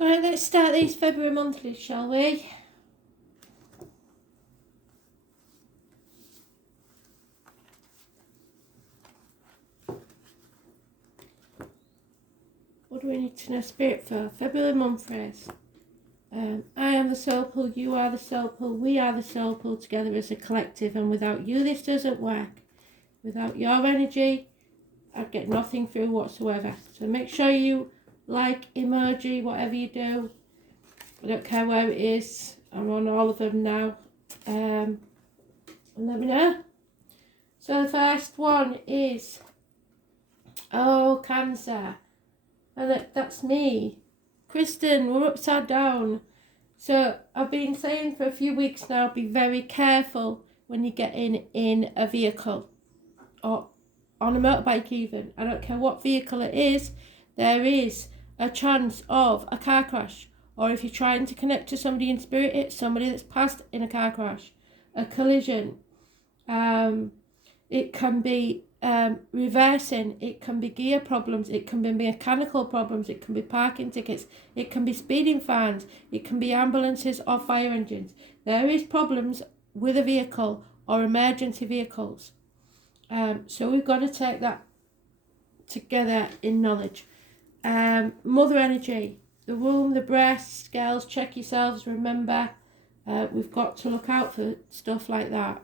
Right, let's start these February monthlies, shall we? What do we need to know, Spirit, for February monthlies? I am the soul pool, you are the soul pool, we are the soul pool together as a collective, and without you this doesn't work. Without your energy, I'd get nothing through whatsoever. So make sure you like, emoji, whatever you do. I don't care where it is. I'm on all of them now. And let me know. So the first one is, oh, Cancer. And that's me. Kristen, we're upside down. So I've been saying for a few weeks now, be very careful when you get in a vehicle or on a motorbike even. I don't care what vehicle it is, there is a chance of a car crash. Or if you're trying to connect to somebody in spirit, it's somebody that's passed in a car crash, a collision. It can be reversing, it can be gear problems, it can be mechanical problems, it can be parking tickets, it can be speeding fines, it can be ambulances or fire engines. There is problems with a vehicle or emergency vehicles. So we've got to take that together in knowledge. Mother energy, the womb, the breasts, girls, check yourselves, remember, we've got to look out for stuff like that.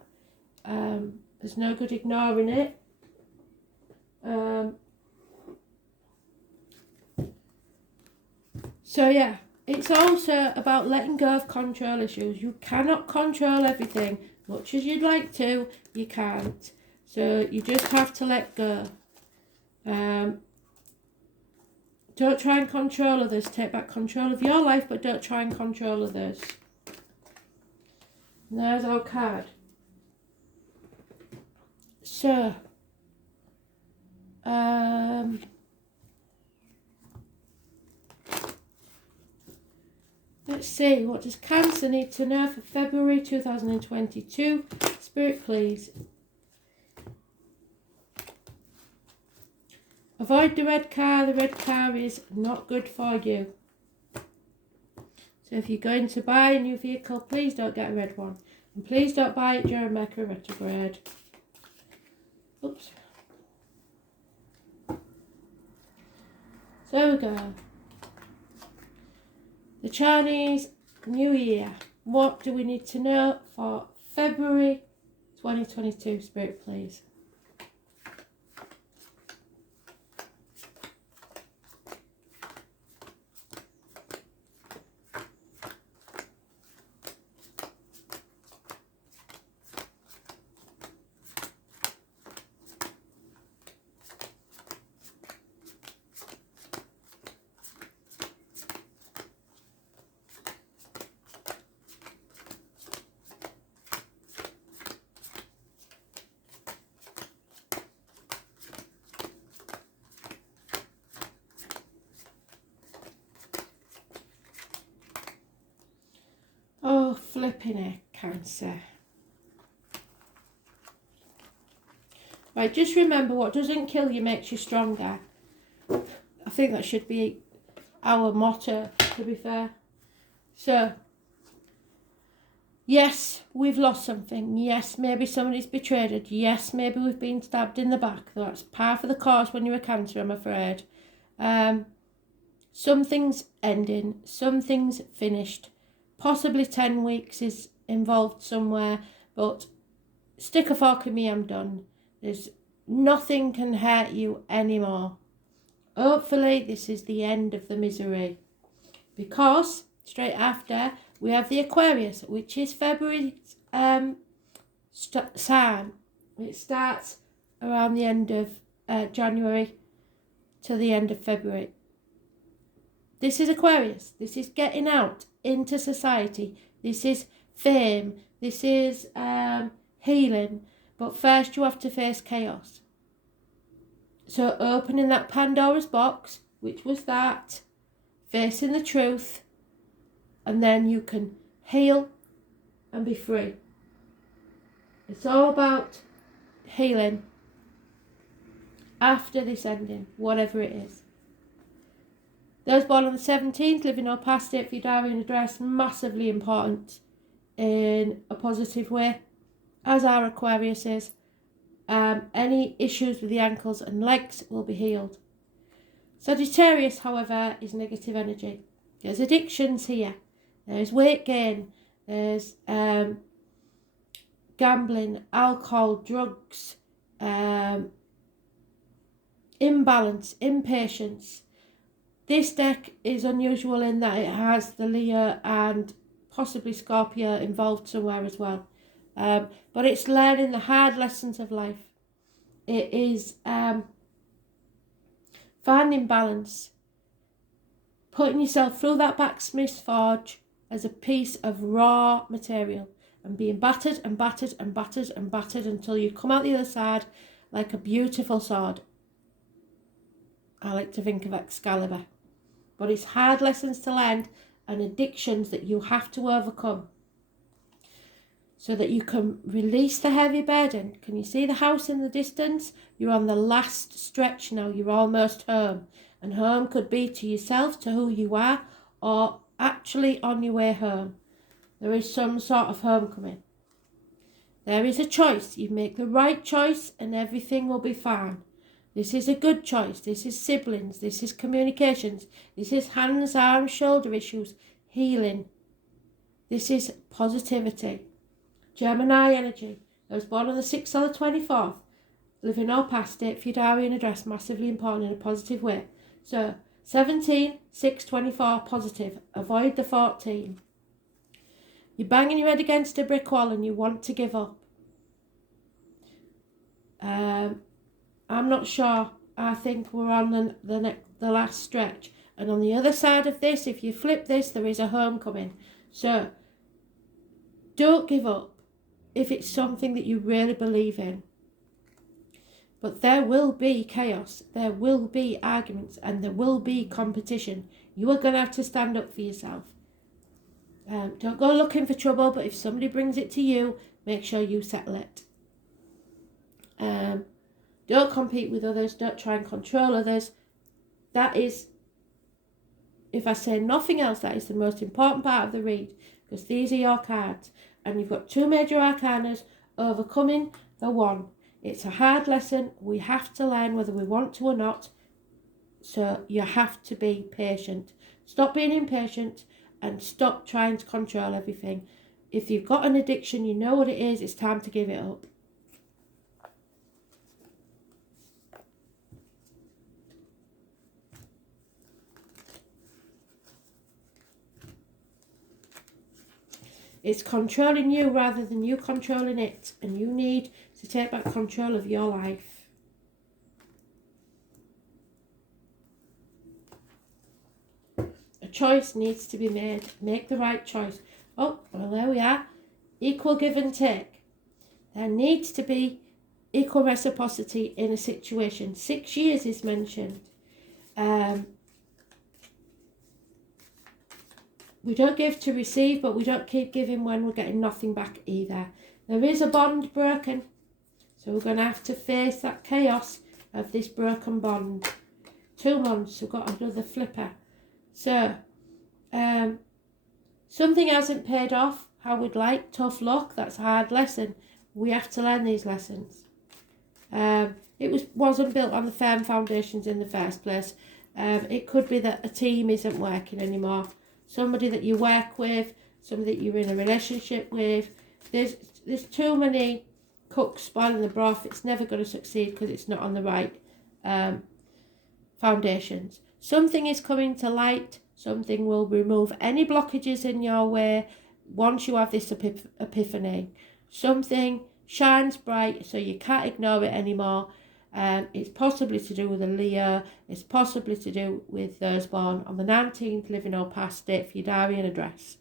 There's no good ignoring it. So yeah, it's also about letting go of control issues. You cannot control everything. Much as you'd like to, you can't. So you just have to let go. Don't try and control others. Take back control of your life, but don't try and control others. And there's our card. So, let's see, what does Cancer need to know for February 2022? Spirit, please. Avoid the red car. The red car is not good for you. So if you're going to buy a new vehicle, please don't get a red one. And please don't buy it during Mercury retrograde. Oops. So there we go. The Chinese New Year. What do we need to know for February 2022? Spirit, please. Oh, flipping it, Cancer. Right, just remember, what doesn't kill you makes you stronger. I think that should be our motto, to be fair. So, yes, we've lost something. Yes, maybe somebody's betrayed us. Yes, maybe we've been stabbed in the back. That's par for the course when you're a Cancer, I'm afraid. Something's ending. Something's finished. Possibly 10 weeks is involved somewhere, but stick a fork in me, I'm done. There's nothing can hurt you anymore. Hopefully this is the end of the misery, because straight after we have the Aquarius, which is February's sign. It starts around the end of January to the end of February. This is Aquarius. This is getting out into society. This is fame. This is healing. But first you have to face chaos. So opening that Pandora's box, which was that, facing the truth, and then you can heal and be free. It's all about healing after this ending, whatever it is. Those born on the 17th, living or past it for your diary and address, massively important in a positive way, as our Aquarius is. Any issues with the ankles and legs will be healed. Sagittarius, however, is negative energy. There's addictions here. There's weight gain. There's gambling, alcohol, drugs, imbalance, impatience. This deck is unusual in that it has the Leo and possibly Scorpio involved somewhere as well. But it's learning the hard lessons of life. It is finding balance, putting yourself through that blacksmith's forge as a piece of raw material and being battered and battered and battered and battered until you come out the other side like a beautiful sword. I like to think of Excalibur. But it's hard lessons to learn and addictions that you have to overcome so that you can release the heavy burden. Can you see the house in the distance? You're on the last stretch now. You're almost home. And home could be to yourself, to who you are, or actually on your way home. There is some sort of homecoming. There is a choice. You make the right choice and everything will be fine. This is a good choice. This is siblings. This is communications. This is hands, arms, shoulder issues, healing. This is positivity. Gemini energy. Those born on the 6th or the 24th, living or past it, for your diary and address, massively important in a positive way. So 17, 6, 24, positive. Avoid the 14. You're banging your head against a brick wall and you want to give up. I'm not sure. I think we're on the last stretch. And on the other side of this, if you flip this, there is a homecoming. So don't give up if it's something that you really believe in. But there will be chaos. There will be arguments and there will be competition. You are going to have to stand up for yourself. Don't go looking for trouble, but if somebody brings it to you, make sure you settle it. Don't compete with others. Don't try and control others. That is, if I say nothing else, that is the most important part of the read, because these are your cards. And you've got 2 major arcanas, overcoming the one. It's a hard lesson. We have to learn whether we want to or not. So you have to be patient. Stop being impatient and stop trying to control everything. If you've got an addiction, you know what it is, it's time to give it up. It's controlling you rather than you controlling it. And you need to take back control of your life. A choice needs to be made. Make the right choice. Oh, well, there we are. Equal give and take. There needs to be equal reciprocity in a situation. 6 years is mentioned. We don't give to receive, but we don't keep giving when we're getting nothing back either. There is a bond broken. So we're going to have to face that chaos of this broken bond. 2 months, we've got another flipper. So, something hasn't paid off how we'd like. Tough luck, that's a hard lesson. We have to learn these lessons. It wasn't built on the firm foundations in the first place. It could be that a team isn't working anymore. Somebody that you work with, somebody that you're in a relationship with. There's too many cooks spoiling the broth. It's never going to succeed because it's not on the right foundations. Something is coming to light. Something will remove any blockages in your way once you have this epiphany. Something shines bright so you can't ignore it anymore. It's possibly to do with a Leo. It's possibly to do with those born on the 19th, living or past it, for your diary and address.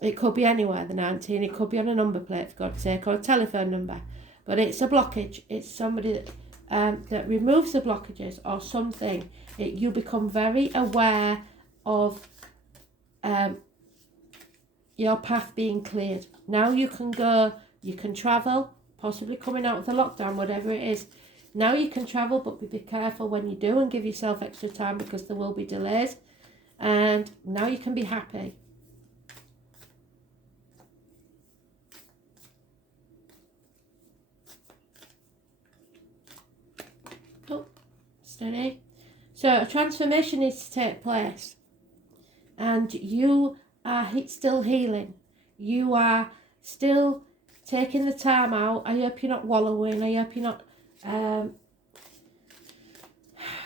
It could be anywhere, the 19th. It could be on a number plate, for God's sake, or a telephone number. But it's a blockage. It's somebody that removes the blockages or something. You become very aware of your path being cleared. Now you can go, you can travel, possibly coming out of the lockdown, whatever it is. Now you can travel, but be careful when you do and give yourself extra time because there will be delays. and now you can be happy. Oh, steady. So a transformation needs to take place, and you are still healing. You are still taking the time out. I hope you're not wallowing. I hope you're not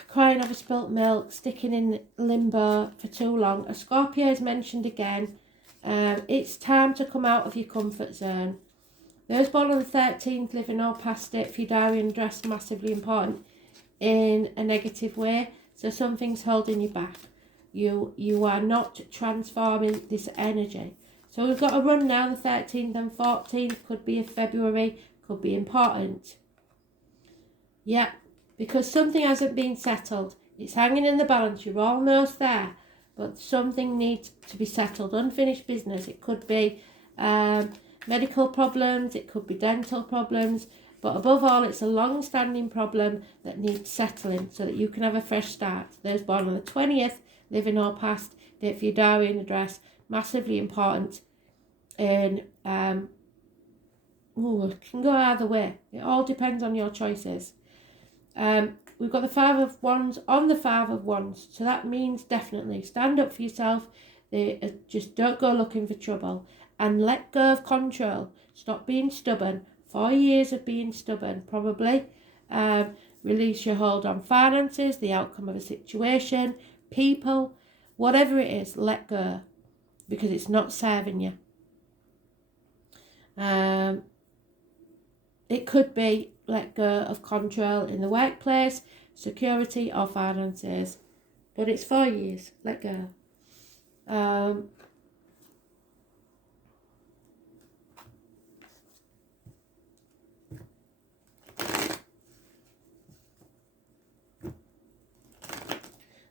crying over spilt milk, sticking in limbo for too long. A Scorpio is mentioned again. It's time to come out of your comfort zone. Those born on the 13th, living or past it, for your diary and dress, massively important in a negative way. So something's holding you back. You are not transforming this energy. So we've got a run now, the 13th and 14th, could be of February, could be important. Yeah, because something hasn't been settled. It's hanging in the balance. You're almost there, but something needs to be settled. Unfinished business. It could be medical problems. It could be dental problems. But above all, it's a long-standing problem that needs settling so that you can have a fresh start. Those born on the 20th, living or past, date for your diary and address, massively important. And it can go either way. It all depends on your choices. We've got the Five of Wands on the Five of Wands. So that means definitely stand up for yourself. Just don't go looking for trouble. And let go of control. Stop being stubborn. 4 years of being stubborn, probably. Release your hold on finances, the outcome of a situation, people, whatever it is, let go. Because it's not serving you. It could be let go of control in the workplace, security or finances. But it's 4 years. Let go.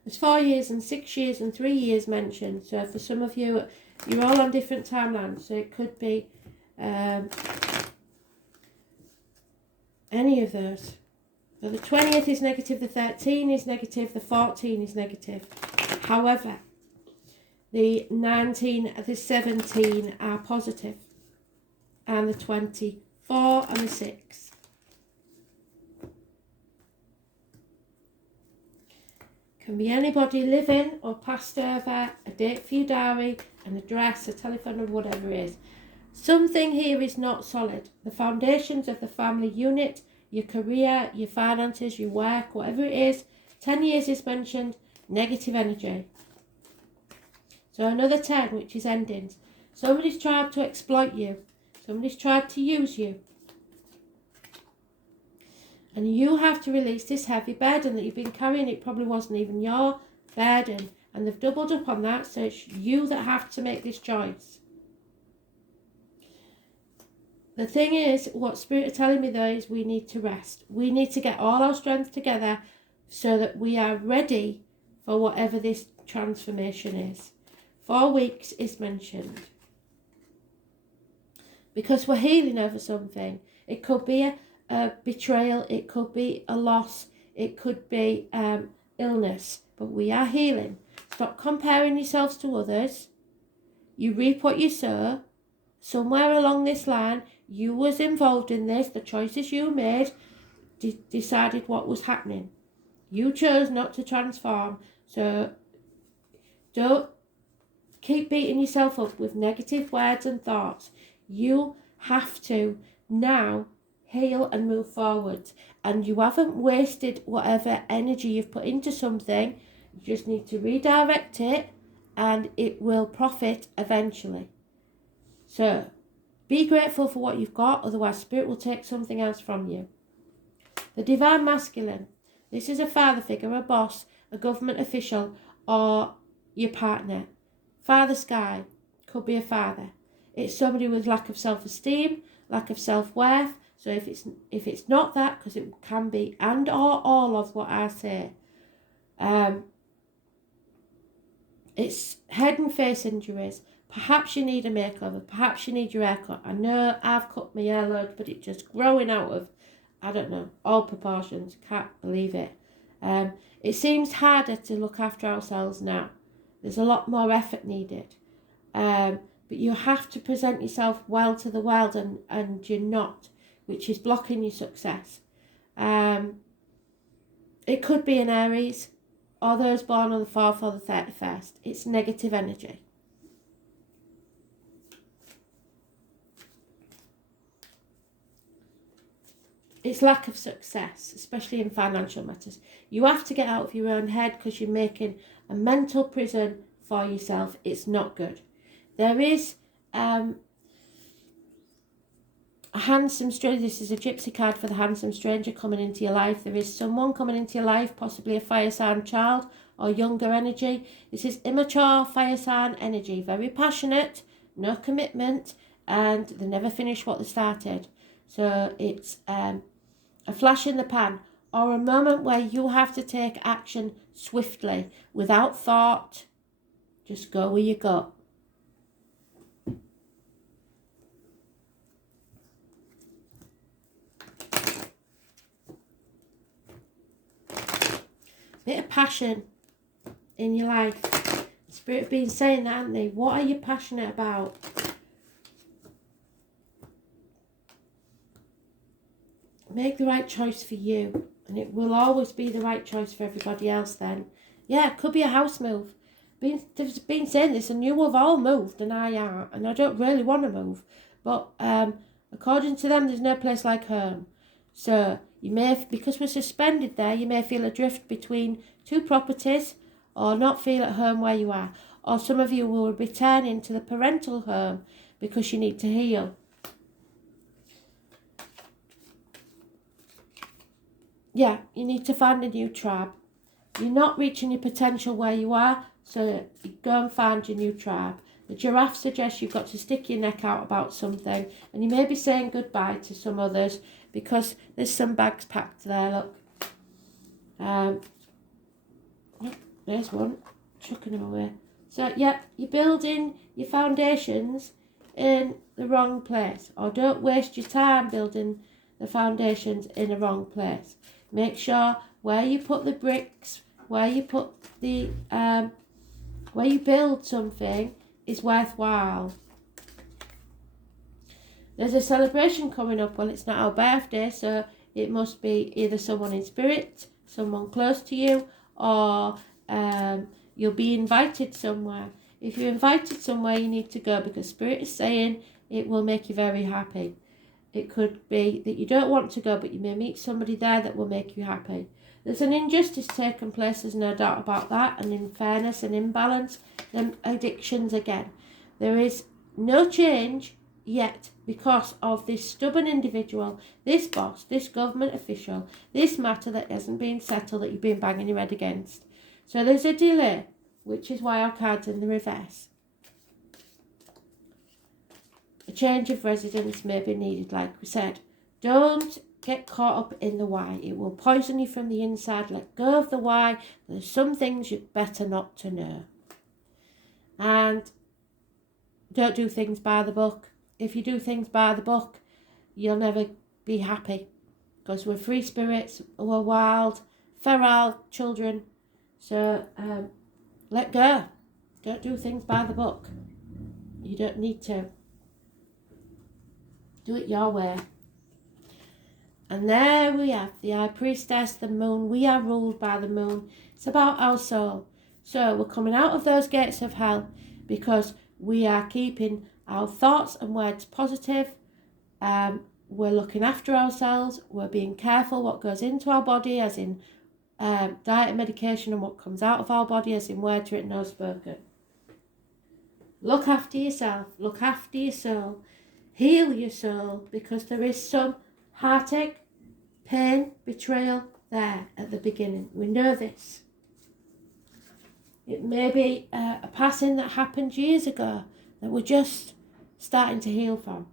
There's 4 years and 6 years and 3 years mentioned. So for some of you, you're all on different timelines. So it could be any of those. So the 20th is negative, the 13 is negative, the 14 is negative. However, the 19 and the 17 are positive. And the 24 and the 6. Can be anybody living or passed over, a date for your diary, an address, a telephone number, whatever it is. Something here is not solid. The foundations of the family unit, your career, your finances, your work, whatever it is. 10 years is mentioned, negative energy. So another 10, which is endings. Somebody's tried to exploit you. Somebody's tried to use you. And you have to release this heavy burden that you've been carrying. It probably wasn't even your burden. And they've doubled up on that, so it's you that have to make this choice. The thing is, what Spirit are telling me though is we need to rest. We need to get all our strength together so that we are ready for whatever this transformation is. 4 weeks is mentioned. Because we're healing over something. It could be a betrayal, it could be a loss, it could be illness, but we are healing. Stop comparing yourselves to others. You reap what you sow. Somewhere along this line, you was involved in this. The choices you made decided what was happening. You chose not to transform. So don't keep beating yourself up with negative words and thoughts. You have to now heal and move forward. And you haven't wasted whatever energy you've put into something. You just need to redirect it and it will profit eventually. So be grateful for what you've got, otherwise Spirit will take something else from you. The Divine Masculine. This is a father figure, a boss, a government official, or your partner. Father Sky could be a father. It's somebody with lack of self-esteem, lack of self-worth. So if it's not that, because it can be and or all of what I say, it's head and face injuries. Perhaps you need a makeover. Perhaps you need your hair cut. I know I've cut my hair loads, but it's just growing out of, I don't know, all proportions. Can't believe it. It seems harder to look after ourselves now. There's a lot more effort needed. But you have to present yourself well to the world, and you're not, which is blocking your success. It could be an Aries, or those born on the 4th or the 31st. It's negative energy. It's lack of success, especially in financial matters. You have to get out of your own head because you're making a mental prison for yourself. It's not good. There is a handsome stranger. This is a gypsy card for the handsome stranger coming into your life. There is someone coming into your life, possibly a fire sign child or younger energy. This is immature fire sign energy. Very passionate, no commitment, and they never finish what they started. So it's a flash in the pan, or a moment where you have to take action swiftly, without thought. Just go where you go. Bit of passion in your life. Spirit have been saying that, haven't they? What are you passionate about? Make the right choice for you, and it will always be the right choice for everybody else then. Yeah, it could be a house move. They've been saying this, and you have all moved, and I don't really want to move. But according to them, there's no place like home. So you may, because we're suspended there, you may feel adrift between two properties, or not feel at home where you are. Or some of you will return into the parental home because you need to heal. Yeah, you need to find a new tribe. You're not reaching your potential where you are, so go and find your new tribe. The giraffe suggests you've got to stick your neck out about something, and you may be saying goodbye to some others because there's some bags packed there, look. There's one, chucking them away. So, yeah, you're building your foundations in the wrong place, or don't waste your time building the foundations in the wrong place. Make sure where you put the bricks, where you put the, where you build something is worthwhile. There's a celebration coming up. Well, it's not our birthday, so it must be either someone in spirit, someone close to you, or you'll be invited somewhere. If you're invited somewhere, you need to go because Spirit is saying it will make you very happy. It could be that you don't want to go, but you may meet somebody there that will make you happy. There's an injustice taking place, there's no doubt about that, and unfairness and imbalance, then addictions again. There is no change yet because of this stubborn individual, this boss, this government official, this matter that hasn't been settled that you've been banging your head against. So there's a delay, which is why our card's in the reverse. A change of residence may be needed, like we said. Don't get caught up in the why. It will poison you from the inside. Let go of the why. There's some things you'd better not to know. And don't do things by the book. If you do things by the book, you'll never be happy. Because we're free spirits, we're wild, feral children. So let go. Don't do things by the book. You don't need to. Do it your way. And there we have the High Priestess, the moon. We are ruled by the moon. It's about our soul. So we're coming out of those gates of hell because we are keeping our thoughts and words positive. We're looking after ourselves. We're being careful what goes into our body, as in diet and medication, and what comes out of our body, as in words written or spoken. Look after yourself. Look after your soul. Heal your soul, because there is some heartache, pain, betrayal there at the beginning. We know this. It may be a passing that happened years ago that we're just starting to heal from.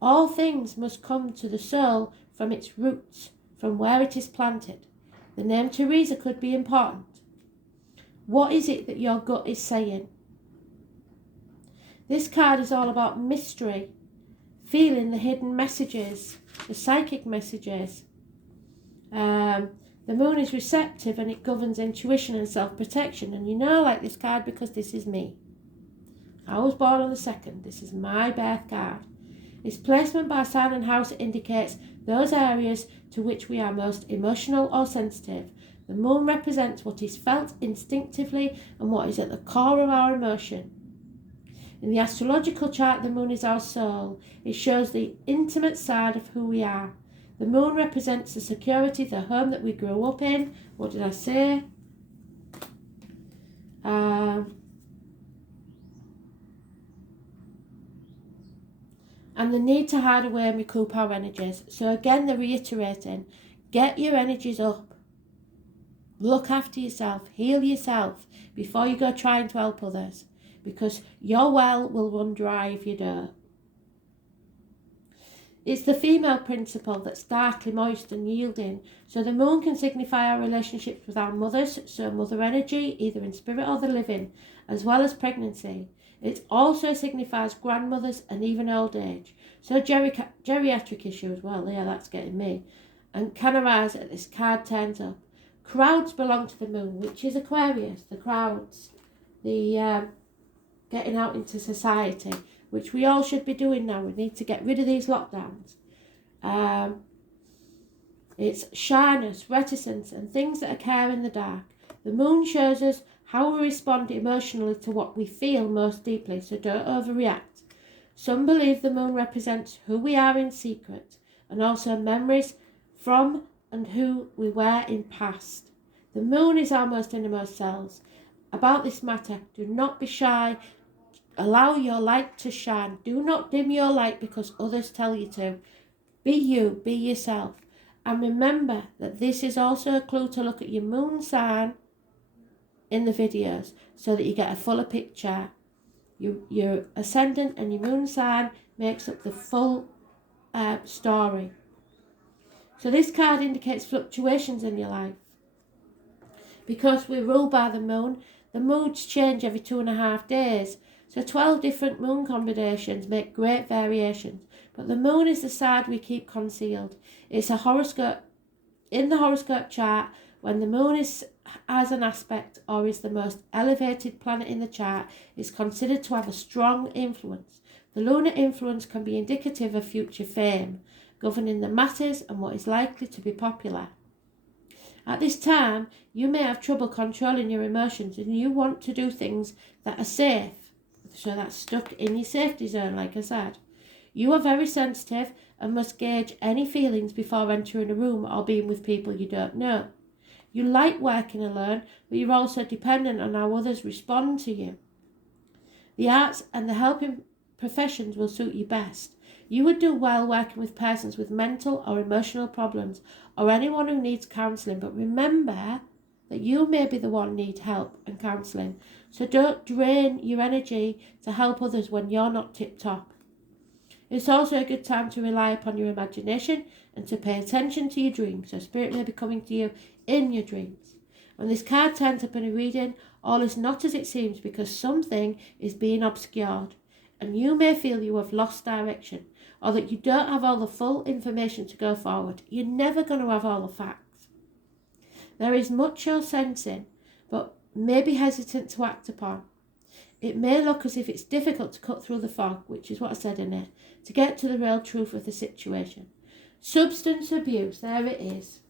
All things must come to the soul from its roots, from where it is planted. The name Teresa could be important. What is it that your gut is saying? This card is all about mystery, feeling the hidden messages, the psychic messages. The moon is receptive and it governs intuition and self-protection. And you know, like this card, because this is me. I was born on the 2nd. This is my birth card. Its placement by sign and house indicates those areas to which we are most emotional or sensitive. The moon represents what is felt instinctively and what is at the core of our emotion. In the astrological chart, the moon is our soul. It shows the intimate side of who we are. The moon represents the security, the home that we grew up in. What did I say? And the need to hide away and recoup our energies. So again, they're reiterating, get your energies up. Look after yourself, heal yourself before you go trying to help others. Because your well will run dry if you don't. It's the female principle that's darkly moist and yielding. So the moon can signify our relationships with our mothers, so mother energy, either in spirit or the living, as well as pregnancy. It also signifies grandmothers and even old age. So geriatric issues, well, yeah, that's getting me. And can arise as this card turns up. Crowds belong to the moon, which is Aquarius. The crowds, the getting out into society, which we all should be doing now. We need to get rid of these lockdowns. It's shyness, reticence, and things that occur in the dark. The moon shows us how we respond emotionally to what we feel most deeply, so don't overreact. Some believe the moon represents who we are in secret, and also memories from and who we were in past. The moon is our most innermost selves. About this matter, do not be shy. Allow your light to shine. Do not dim your light because others tell you to. Be you, be yourself. And remember that this is also a clue to look at your moon sign in the videos so that you get a fuller picture. Your ascendant and your moon sign makes up the full story. So this card indicates fluctuations in your life. Because we're ruled by the moods change every 2.5 days. So 12 different moon combinations make great variations. But the moon is the side we keep concealed. It's a horoscope. In the horoscope chart, when the moon is as an aspect or is the most elevated planet in the chart, it's considered to have a strong influence. The lunar influence can be indicative of future fame, governing the masses and what is likely to be popular. At this time, you may have trouble controlling your emotions and you want to do things that are safe. So that's stuck in your safety zone, like I said. You are very sensitive and must gauge any feelings before entering a room or being with people you don't know. You like working alone, but you're also dependent on how others respond to you. The arts and the helping professions will suit you best. You would do well working with persons with mental or emotional problems or anyone who needs counselling, but remember that you may be the one need help and counselling. So don't drain your energy to help others when you're not tip-top. It's also a good time to rely upon your imagination and to pay attention to your dreams. So spirit may be coming to you in your dreams. When this card turns up in a reading, all is not as it seems because something is being obscured. And you may feel you have lost direction or that you don't have all the full information to go forward. You're never going to have all the facts. There is much you're sensing, but may be hesitant to act upon. It may look as if it's difficult to cut through the fog, which is what I said in it, to get to the real truth of the situation. Substance abuse, there it is.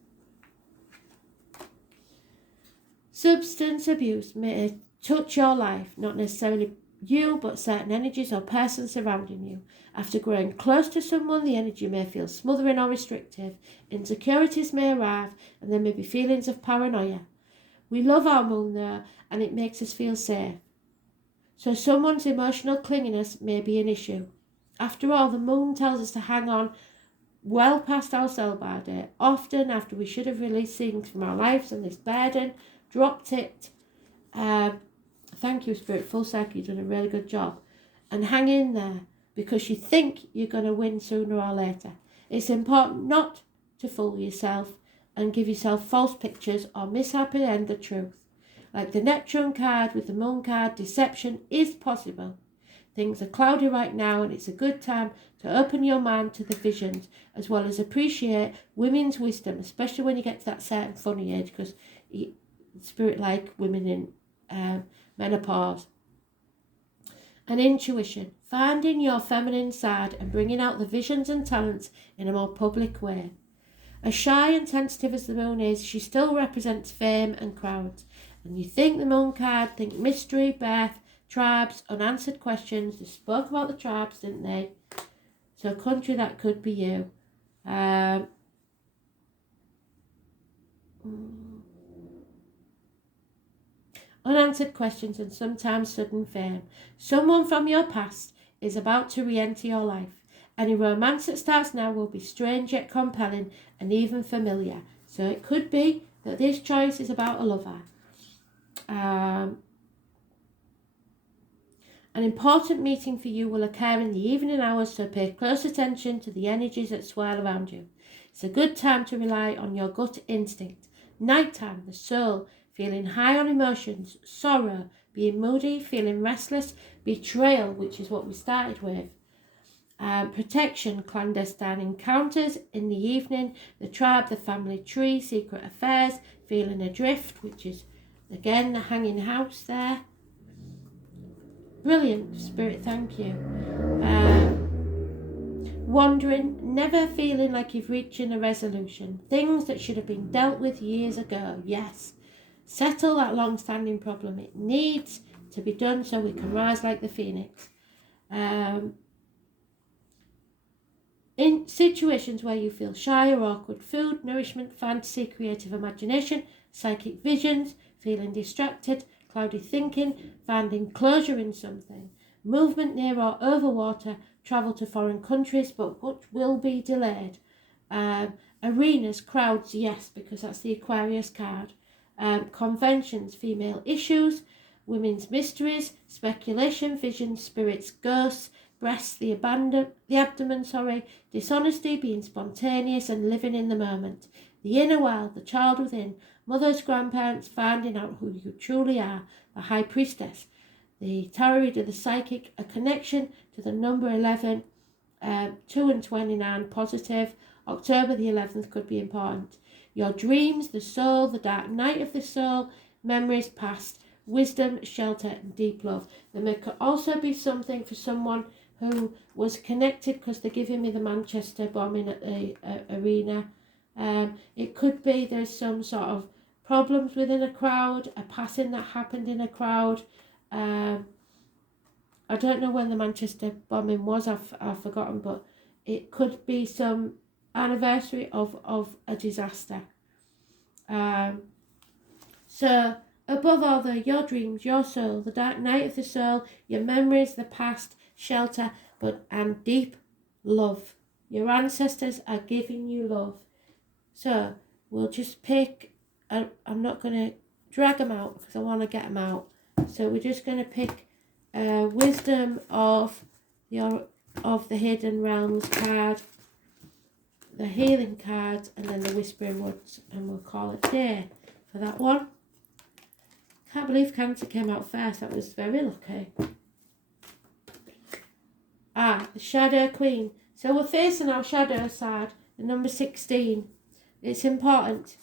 Substance abuse may touch your life, not necessarily you, but certain energies or persons surrounding you. After growing close to someone, the energy may feel smothering or restrictive. Insecurities may arrive, and there may be feelings of paranoia. We love our moon though, and it makes us feel safe. So someone's emotional clinginess may be an issue. After all, the moon tells us to hang on well past our sell-by date, often after we should have released things from our lives and this burden, dropped it. Thank you, Spirit. Full circle, you've done a really good job. And hang in there because you think you're going to win sooner or later. It's important not to fool yourself and give yourself false pictures or misapprehend the truth. Like the Neptune card with the Moon card, deception is possible. Things are cloudy right now, and it's a good time to open your mind to the visions, as well as appreciate women's wisdom, especially when you get to that certain funny age, because spirit like women in menopause. And intuition, finding your feminine side and bringing out the visions and talents in a more public way. As shy and tentative as the moon is, she still represents fame and crowds. And you think the moon card, think mystery, birth, tribes, unanswered questions. They spoke about the tribes, didn't they? So a country that could be you. Unanswered questions and sometimes sudden fame. Someone from your past is about to re-enter your life. Any romance that starts now will be strange yet compelling and even familiar. So it could be that this choice is about a lover. An important meeting for you will occur in the evening hours, so pay close attention to the energies that swirl around you. It's a good time to rely on your gut instinct. Nighttime, the soul, feeling high on emotions, sorrow, being moody, feeling restless, betrayal, which is what we started with. Protection, clandestine encounters in the evening, the tribe, the family tree, secret affairs, feeling adrift, which is again the hanging house there. Brilliant, Spirit, thank you. Wandering, never feeling like you've reached a resolution. Things that should have been dealt with years ago, yes. Settle that long-standing problem. It needs to be done so we can rise like the phoenix. In situations where you feel shy or awkward, food, nourishment, fantasy, creative imagination, psychic visions, feeling distracted, cloudy thinking, finding closure in something, movement near or over water, travel to foreign countries, but which will be delayed. Arenas, crowds, yes, because that's the Aquarius card. Conventions, female issues, women's mysteries, speculation, visions, spirits, ghosts, breasts, the abdomen, dishonesty, being spontaneous and living in the moment, the inner world, the child within, mothers, grandparents, finding out who you truly are, the high priestess, the tarot reader, the psychic, a connection to the number 11, 2 and 29, positive. October the 11th could be important. Your dreams, the soul, the dark night of the soul, memories past, wisdom, shelter, and deep love. There may also be something for someone who was connected, because they're giving me the Manchester bombing at the arena. It could be there's some sort of problems within a crowd, a passing that happened in a crowd. I don't know when the Manchester bombing was, I've forgotten, but it could be some anniversary of a disaster. So above all, your dreams, your soul, the dark night of the soul, your memories, the past, shelter, and deep love. Your ancestors are giving you love. So we'll just pick, I'm not going to drag them out because I want to get them out. So we're just going to pick Wisdom of the Hidden Realms card, the Healing card, and then the Whispering Woods, and we'll call it day for that one. Can't believe Cancer came out first, that was very lucky. The Shadow Queen. So we're facing our shadow side, the number 16. It's important.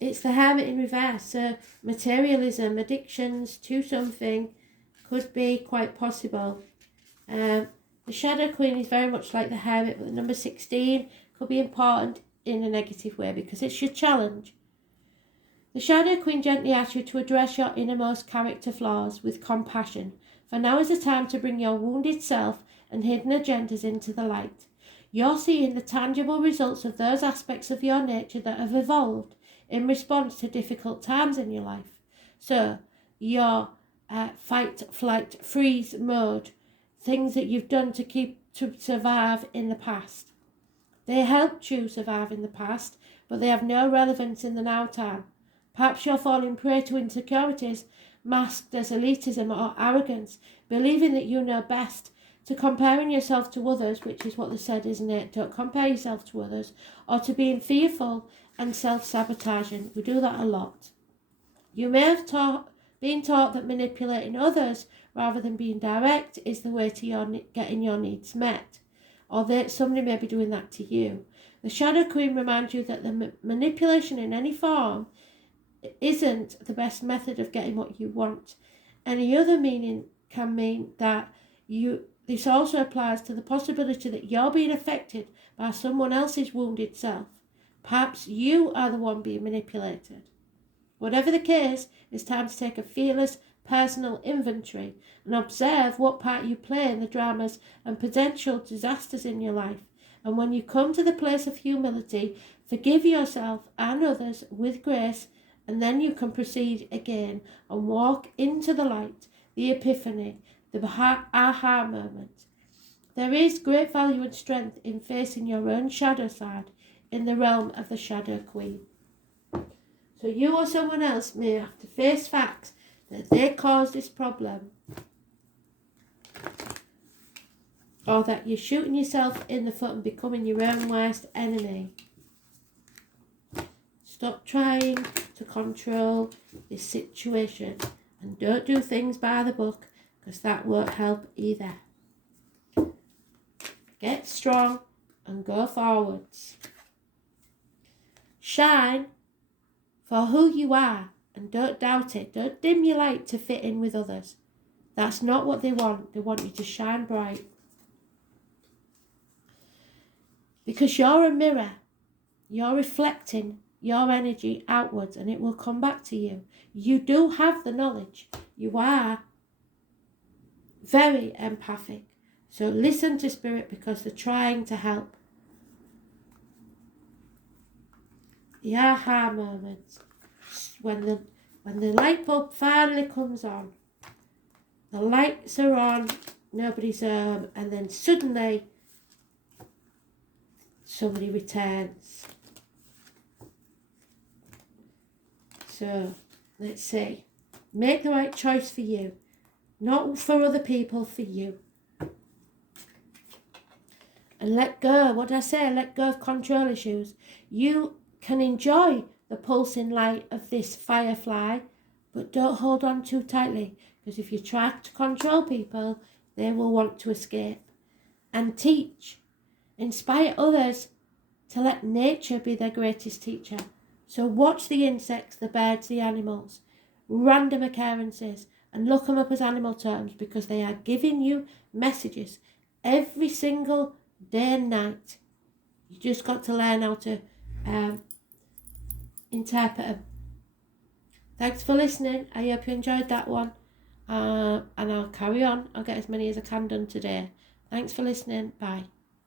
It's the Hermit in reverse. So materialism, addictions to something could be quite possible. The Shadow Queen is very much like the Hermit, but the number 16 could be important in a negative way because it's your challenge. The Shadow Queen gently asks you to address your innermost character flaws with compassion, for now is the time to bring your wounded self and hidden agendas into the light. You're seeing the tangible results of those aspects of your nature that have evolved in response to difficult times in your life. So, your fight, flight, freeze mode, things that you've done to survive in the past. They helped you survive in the past, but they have no relevance in the now time. Perhaps you're falling prey to insecurities masked as elitism or arrogance, believing that you know best, to comparing yourself to others, which is what they said, isn't it? Don't compare yourself to others, or to being fearful and self-sabotaging. We do that a lot. You may have Being taught that manipulating others rather than being direct is the way to getting your needs met, or that somebody may be doing that to you. The Shadow Queen reminds you that the manipulation in any form isn't the best method of getting what you want. Any other meaning can mean that this also applies to the possibility that you're being affected by someone else's wounded self. Perhaps you are the one being manipulated. Whatever the case, it's time to take a fearless personal inventory and observe what part you play in the dramas and potential disasters in your life. And when you come to the place of humility, forgive yourself and others with grace, and then you can proceed again and walk into the light, the epiphany, the aha moment. There is great value and strength in facing your own shadow side in the realm of the Shadow Queen. So you or someone else may have to face facts that they caused this problem, or that you're shooting yourself in the foot and becoming your own worst enemy. Stop trying to control this situation and don't do things by the book, because that won't help either. Get strong and go forwards. Shine for who you are and don't doubt it. Don't dim your light to fit in with others. That's not what they want. They want you to shine bright. Because you're a mirror. You're reflecting your energy outwards and it will come back to you. You do have the knowledge. You are very empathic. So listen to Spirit, because they're trying to help. The aha moment, when the light bulb finally comes on, the lights are on, nobody's home, and then suddenly somebody returns. So let's see, make the right choice for you, not for other people, for you. And let go, what did I say? Let go of control issues. You can enjoy the pulsing light of this firefly, but don't hold on too tightly, because if you try to control people, they will want to escape. And teach, inspire others to let nature be their greatest teacher. So watch the insects, the birds, the animals, random occurrences, and look them up as animal terms, because they are giving you messages every single day and night. You just got to learn how to interpret them. Thanks for listening. I hope you enjoyed that one. And I'll carry on. I'll get as many as I can done today. Thanks for listening. Bye.